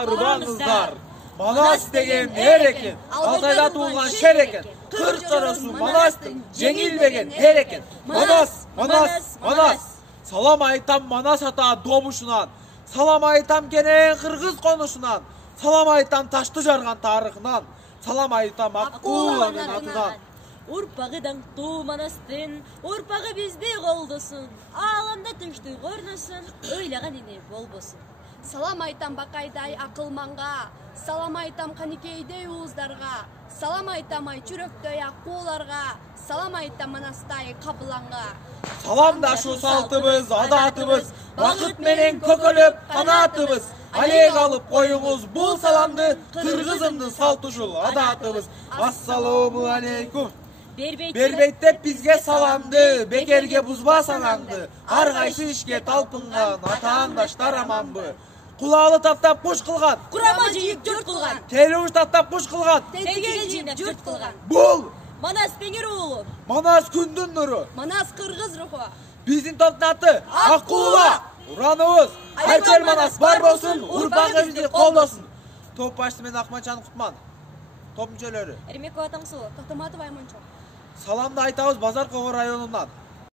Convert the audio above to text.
арбаңыздар. Манас деген ер екен, Алтайда туылған шер екен. Қырық жарасу Манастың жеңілмеген ер екен. Манас, Манас, Манас. Салам айтам Манас ата добушынан. Салам айтам кенен қырғыз қонышынан. Салам айтам ташты жарған тарихынан. Салам айтам Аққуланың атынан. Урпағыдан ту Манастың, урпағы бізде қолдысын. Аламда түншті көрнісін, ойлаған ене болбосын. Салам айтам Бақайдай ақылманға, салам айтам Қаникейдей уыздарға, салам айтам Айчүрөкдөй Аққуларға, салам айтам Манастай Қабыланға. Саламдашу салтыбыз, адатыбыз, бақыт менен көкөлөп қанатыбыз. Алек алып қойыңыз бұл саламды, қырғызымдың салтушыл адатыбыз. Ассаламу алейкум. Бербейттеп бізге саламды, бекерге бұзба санаңды. Арғайсы ішке талпынған, атаңдаштар аманбы. Құлалы таптап пұш қылған, Құрама жиып жұрт қылған, телеуш таптап пұш қылған, тентеген жинап жұрт қылған. Бұл Манас пеңер ұлы, Манас күндің нұры. Манас қырғыз рухы. Біздің топтың аты Аққула. Ұранымыз, әркер Манас бар болсын, ұрпағы бізде қолдасын. Топ башты мен Ақманшан Құтман. Топ мүшелері. Ермекова Таңсұлы, Тоқтаматов Айманчо. Саламды айтауыз Базар Қоғыр районынан.